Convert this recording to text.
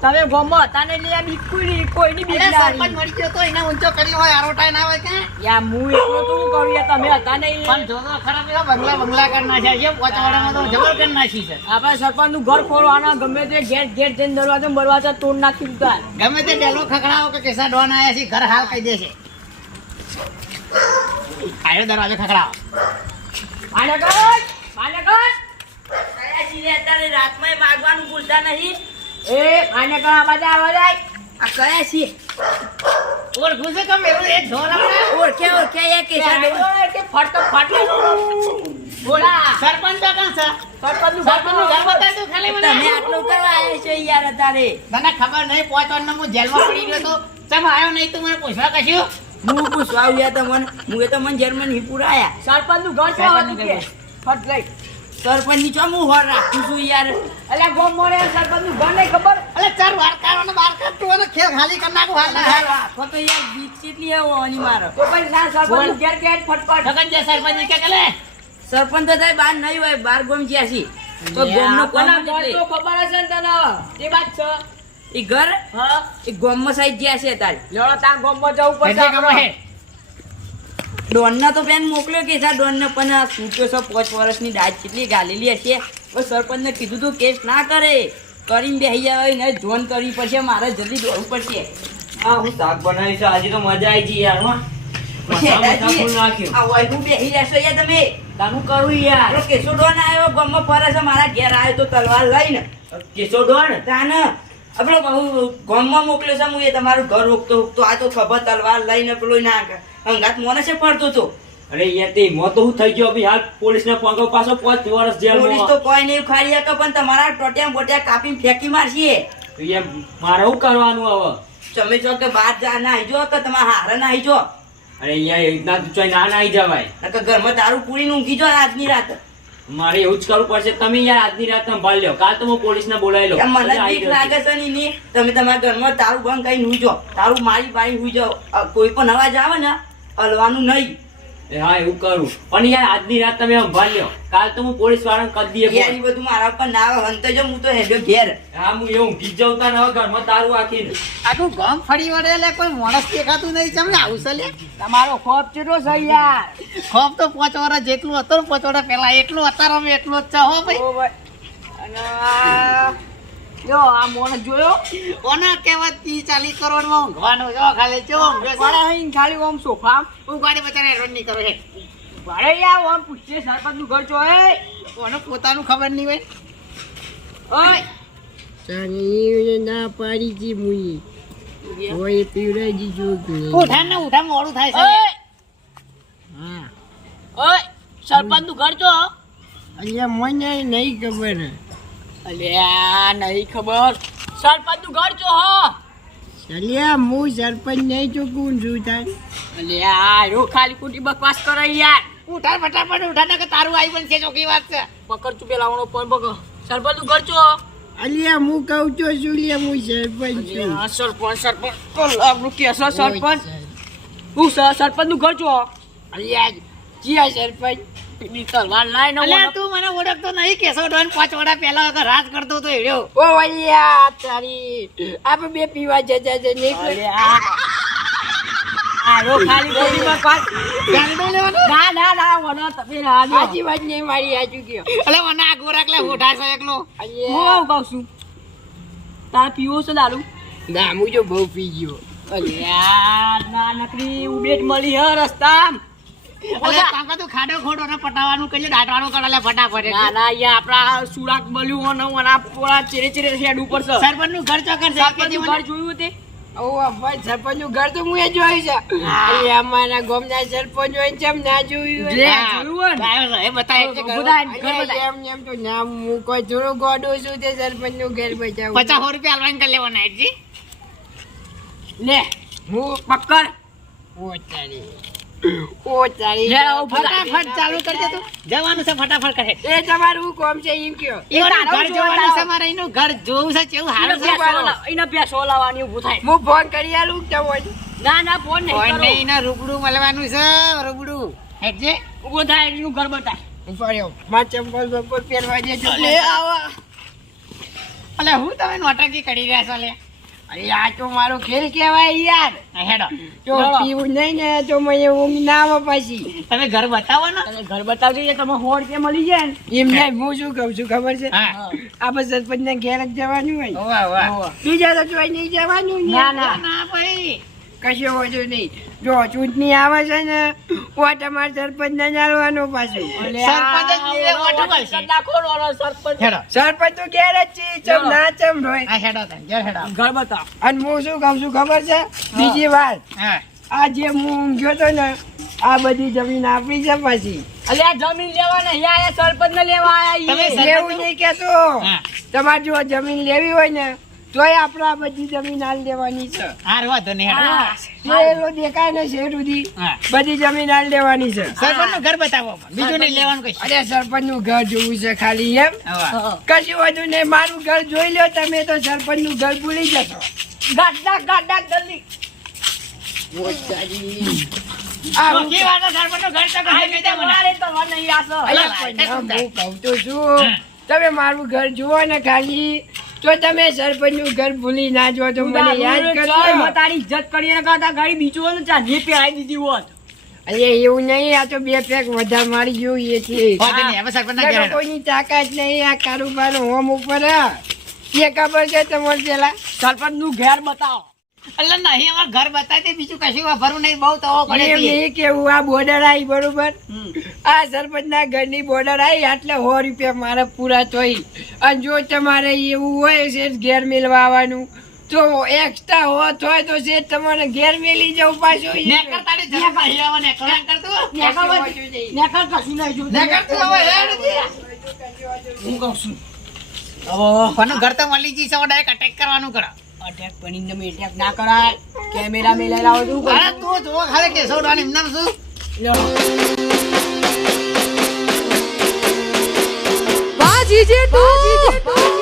તમે ગોમો હતા ને લે બિલકુલ નહીં કોઈની બીક સરપંચ મળી ગયો તો એને ઊંચો કર્યો હોય આરોટાઈ ના હોય કે? યા હું એકલો તો હું કરું યાર તમે હતા નહીં. પણ બંગલા બંગલા કરી નાખ્યા છે પોચવાડામાં તો જબર કરી નાખી છે. આપણા સરપંચનું ઘર ખોલવાના ગમે તે ગેટ ગેટ જઈને દરવાજો બરવાજો તોડ નાખી દીધા. ગમે તે ડેલો ખખડાવો કે કેસા ડોન આયા છે ઘર હાલ કહી દેશે આયો દરવાજો ખખડાવો. માનકર માનકર કયા છીએ અત્યારે રાતમાં માગવાનું ભૂલતા નહીં. એ માનકર આવાજ આવાજ આ કયા છીએ ઓળખું છે કમ મેરું એક ઢોલ આપણે. ઓળખે ઓળખે એ કે ફટ ફટ બોલા સરપંચ કોણ છે? સરપંચ સરપંચ ઘર બતાય તો ખાલી મને. તમે આટલું કરવા આવ્યા છો યાર અત્યારે. મને ખબર નહીં પહોંચવાનું હું જેલમાં પડી ગયો તો. તમે આવ્યો નહીં તું મને પૂછવા કશું? હું પૂછવા આવ્યા મને હું એ તો મને જર્મની પુરાયા સરપંચનું ઘર સરપંચનું હતું કે. ફટ લઈ. સરપંચની ચો હું હોર રાખું છું યાર? અલ્યા ગોમ મોરે સરપંચનું ઘર નહીં ખબર? અલે ચાર વાર કાઢવાનો બાર કાઢ અને ખેલ ખાલી કરી નાખો હાલ ના. હાલ તો યાર બીક કેટલી આવો આની મારો. તો પણ ના સરપંચનું ઘેર ઘેર ફટફટ. ઠગન જે સરપંચ કે કલે સરપંચ તો થાય બાર નહીં હોય બાર ગોમ જ્યાસી તો ગોમ નો કોના તો ખબર હશે ને તને? તે વાત છે. એ ઘર? એ ગોમમાં સાઈડ જ્યાં છે તારે. લેવડો ત્યાં ગોમ જવું પડશે ડોનના તો બેન મોકલ્યો કે સા ડોનને પણ આ છૂટ્યો છે પાંચ વર્ષની દાજ કેટલી ગાલેલી હશે. સરપંચને કીધું તું કેસ ના કરે. કરીને બેસી આવે ને જોન કરવી પડશે મારે જલ્દી દોડવું પડશે. હા હું શાક બનાવી છે આજે તો મજા આવી ગઈ યારમાં કેશો ડોન આવ્યો ગમો ફરે છે મારા ઘેર આવ્યો તો તલવાર લઈને. કેસો ડોન? તાન આપણે બહુ ગામમાં મોકલ્યો છે હું એ તમારું ઘર રોકતો રોકતો આ તો ખબર તલવાર લઈને પેલો ના હંગાત મોને છે પડતો તો. અરે યાર તે મો તો હું થઈ ગયો. અભી હાલ પોલીસ ને પાંગો પાછો પાંચ વર્ષ પોલીસ તો કોઈ નહીં ખાલી શકે પણ તમારા ટોટિયા બોટિયા કાપીને ફેંકી મારશે. તો યાર મારે શું કરવાનું હવે? તમે જો કે બહાર જા ના જો કે તમારા હારે ના જો. અરે યાર એ રીતના તો ના ના આવી જવાય. ઘરમાં દારૂ પૂરી ઊંઘી જો આજની રાત. મારે એવું જ કરવું પડશે. તમે યાર આજની રાત સંભાળ લ્યો. કાલ તો હું પોલીસ ને બોલાવી લો મને બીક લાગે છે ને. તમે તમારા ઘરમાં તારું બંધ કઈ હુઈ જાઓ તારું મારી બારી હુઈ જાઓ કોઈ પણ અવાજ આવે ને હલવાનું નહીં. હા એવું કરું. પણ યાર આજની રાત તમે સંભાળ લ્યો. કાલ તો હું પોલીસ વાળાને કરી દઈએ યાર એ બધું મારા ઉપર ના આવે. હંતો જો હું તો હેડ્યો ઘેર. હા હું એવું ગીત જવતા ન ઘરમાં તારું આખીને આખું ગામ ફરી વળે એટલે કોઈ માણસ દેખાતું નહીં. ચમ ને આવું છે લે? તમારો ખોફ ચેટલો છે યાર? ખોફ તો પાંચ વર્ષ જેટલું હતો ને પાંચ વર્ષ પહેલા એટલું અત્યારે એટલું જ છે હો ભાઈ. ઓ ભાઈ. અને જો આ મોણસ જોયો? કોના કહેવત ત્રીસ ચાલીસ કરોડમાં ઊંઘવાનું જો ખાલી ચો ઊંઘે અહીં ખાલી ઓમ સોફા ઊંઘવાની બચારા હેરાન નહીં કરે ભાડે યાર ઓમ પૂછે સરપંચનું ઘર છો એ કોને પોતાનું ખબર નહીં હોય. ઓય! ના પાડી જી મુઈ. ઓય પીવડાજી જોગ ને ઉઠા ને ઉઠા મોડું થાય છે. હા. ઓય! સરપંચનું ઘર છો? અહીંયા મને નહીં ખબર. અલ્યા નહીં ખબર. સરપંચનું ઘર છો હો. હું સરપંચ નહીં ચૂકવું છું તાર અલ્યા રો ખાલી ખોટી બકવાસ કરે યાર. ઉઠા ફટાફટ ઉઠા ને કે તારું આવી બનશે ચોખ્ખી વાત છે. પકડ તું પેલા ફોન પકડ. સરપંચનું ઘર છો અલ્યા હું કહું છું સુલિયા હું સરપંચ છું. સરપંચ સરપંચ. કલાકનું કેસ છે, સરપંચ? હું સર સરપંચનું ઘર છો અલ્યા જીયા સરપંચ તલવાર લાય ને અલ્યા તું મને ઓળખતો નહીં કેસો ડોન પાંચ વડા પહેલા વખત રાજ કરતો તો એડ્યો. ઓ અલ્યા તારી આપણે બે પીવા છે નહીં અલ્યા. ખાલી ગાંડો લેવાનો? ના ના ના મને તમે ના દો. વાત નહીં મારી આજુ ગયો. અલે મને ગોરાક લે ઉઠા છે એકલો. હું આવું કહું છું? તાર પીવો છે દારૂ? ના હું જો બહુ પી ગયો. અલ્યા ના નકરી ઉડેટ મળી હે રસ્તા ખાડો ખોડો ને પટાવાનું કઈ દાટવાનું કરે ફટાફટ. ના ના યા આપણા સુરાક બલ્યું અને વના ચેરે ચેરે હેડ ઉપર છે. સરપંચનું ઘર ચોકર સરપંચનું ઘર જોયું તે? ઓ ભાઈ સરપંચનું ઘર તો હું એ જોયું છે. અલ્યા અમારા ગામના સરપંચ હોય ને ના જોયું જે જોયું હોય એ બતાય બધા ઘર બધા અલ્યા એમ એમ તો ના હું કોઈ થોડો ગોડો છું તે સરપંચનું ઘર બચાવું. પચાસ રૂપિયા આલવાન કરી લેવાના હેડજી. લે હું પકડ. ઓ ફટાફટ ચાલુ કરજે તું. જવાનું છે ફટાફટ કરે એ તમારું કોમ છે એમ કયો? એનું ઘર જોવા છે મારે એનું ઘર જોવું છે કેવું હારું છે? એને પેસો લાવવાની ઊભું થાય. હું ફોન કરી આલું તમને ના ના ફોન નહીં કોઈ નહીં ના રૂબરૂ મળવાનું છે રૂબડું હેડજે. ઊભો થાય એનું ઘર બતાય. પડ્યો માં ચંપલ બંપલ પહેરવા દેજો. લે આવા. અલે હું તમે નોટંકી કરી રહ્યા છો લે. અરે આ તો મારો ખેલ કહેવાય યાર. હેડો. જો પીવું નહીં ને તો મને ઊંઘ ના આવે પાછી. તમે ઘર બતાવો ને. ઘર બતાવજો તમે સો કે મળી જાય ને. એમ નહીં હું શું કહું છું ખબર છે? આપણે સરપંચ ના ઘેર જ જવાનું હોય. તો જોઈ નહીં જવાનું ના. ના ભાઈ. કશો હોજો નહીં. જો ચૂંટણી આવે છે ને વોટ તમારે સરપંચ ને જાણવાનો પાછું. સરપંચ. તો ઘેર જ છે ચમ ના ચમ રોય. આ હેડો તને ઘેર હેડો. ઘર બતાવ. અને હું શું કહું છું ખબર છે? બીજી વાત. આ જે હું ઊંઘ્યો તો ને આ બધી જમીન આપણી છે પાછી. આ જમીન લેવા ને અહીંયા આયા સરપંચ ને લેવા આયા એવું નહીં કેતો હા. તમારે જો જમીન લેવી હોય ને તોય આપણા બધી જમીન હાલ દેવાની છે. હાર વાતો નહીં હેડો. હા. દેખાય ને શેર સુધી બધી જમીન હાલ દેવાની છે. સરપંચનું ઘર બતાવો બીજું નહીં લેવાનું કઈ. અરે સરપંચનું ઘર જોવું છે ખાલી એમ. કશું વધુ નહીં મારું ઘર જોઈ લો તમે તો સરપંચનું ઘર ભૂલી જશો. ગાડા ગાડા ગલી તમે મારું ઘર જુઓ ને ખાલી. તો તમે સરપંચનું ઘર ભૂલી ના જો તો મને યાદ કરજો. મેં તારી ઇજ્જત કરી એના કરતા ગાડી બીજું હોય ને ચાંદી પહેરાઈ દીધી હોત. અરે એવું નહીં આ તો બે પેક વધા મારી ગયું એ છે સરપંચના. કોઈની તાકાત નહીં આ કારોબાર હોમ ઉપર હા. એ ખબર છે તમારે પેલા? સરપંચનું ઘેર બતાવો. અલા, નહીં, અમારે ઘર બતાવી બીજું કશું વાપરવું નહીં, બહુ તવો પડે એમ કેવું આ બોર્ડર આવી બરોબર? આ સરપંચના ઘરની બોર્ડર આવી એટલે સો રૂપિયા મારે પૂરા થઈ. અને જો તમારે એવું હોય છે ઘેર મેળવા આવવાનું તો એક્સ્ટ્રા હોત હોય તો છે તમારે ઘેર મેલી જવું પાછું નેકર તારી જરૂર નહીં, હવે નેકર નેકર નેકર કશું નહીં જોતું. નેકર તું હવે હું કહું છું. ઘર તો મળી જશે, હવે attack કરવાનું કરો. અટેક પણ તમે અટેક ના કરાય કેમેરા મેલા લાવો તો શું અરે તું જો ખાલી કેશવડાની એમ નામ શું? લ્યો. વાહ જીજે તું